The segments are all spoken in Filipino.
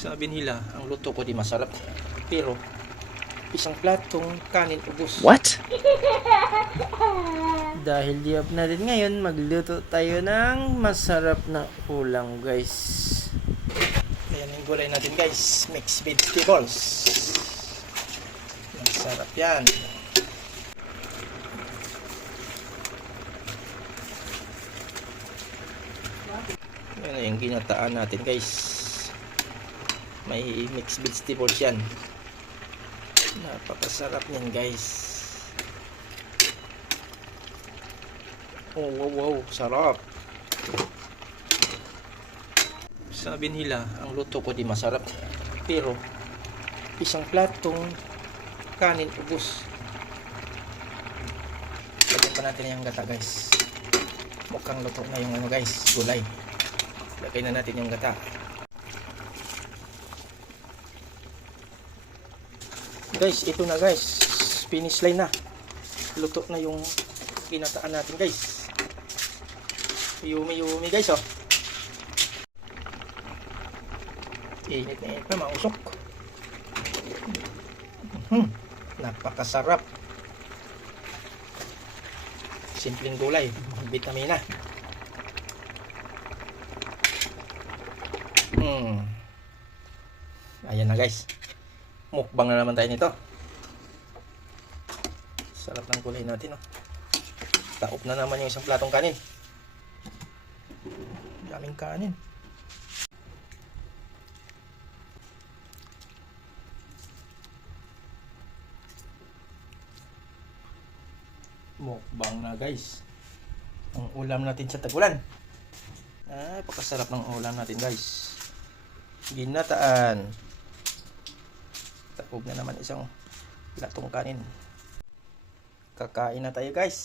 Sabi nila, ang luto ko di masarap. Pero, isang platong kanin ubos. What? Dahil di up natin ngayon, magluto tayo ng masarap na ulam, guys. Ayan yung gulay natin, guys. Mixed vegetables. Masarap yan. Yan yung ginataan natin, guys. May mixed vegetables yan. Napakasarap niyan, guys. Oh, wow, wow, sarap. Sabi nila, ang luto ko di masarap. Pero, isang platong kanin ubos. Lagyan pa natin yung gata, guys. Mukhang luto na yung ano, guys, gulay. Lagay na natin yung gata. Guys, ito na, guys. Finish line na. Luto na yung ginataan natin, guys. Yumi-yumi, guys, oh. Init na init na, mausok. Napakasarap. Simpleng gulay, vitamina. Ayan na, guys. Mukbang na naman tayo nito. Sarap ng gulay natin, oh. Taop na naman yung isang platong kanin. Daming kanin. Mukbang na, guys. Ang ulam natin sa tag-ulan. Ay, pakasarap ng ulam natin, guys. Ginataan. Taob na naman isang platong kanin. Kakain na tayo, guys.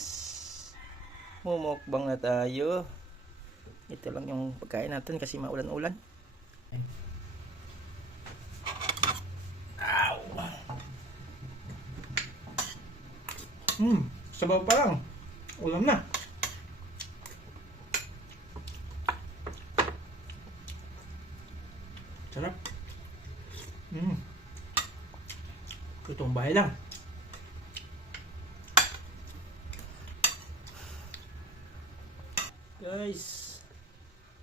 Mumukbang na tayo. Ito lang yung pagkain natin kasi maulan-ulan. Ow! Sabaw pa lang. Ulam na. Sarap. Itong bahay lang. Guys,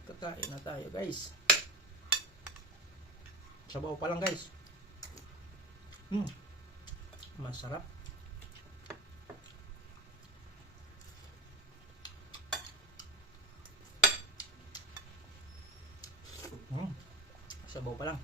kakain na tayo, guys. Sabaw pa lang, guys. Masarap. Sabaw pa lang.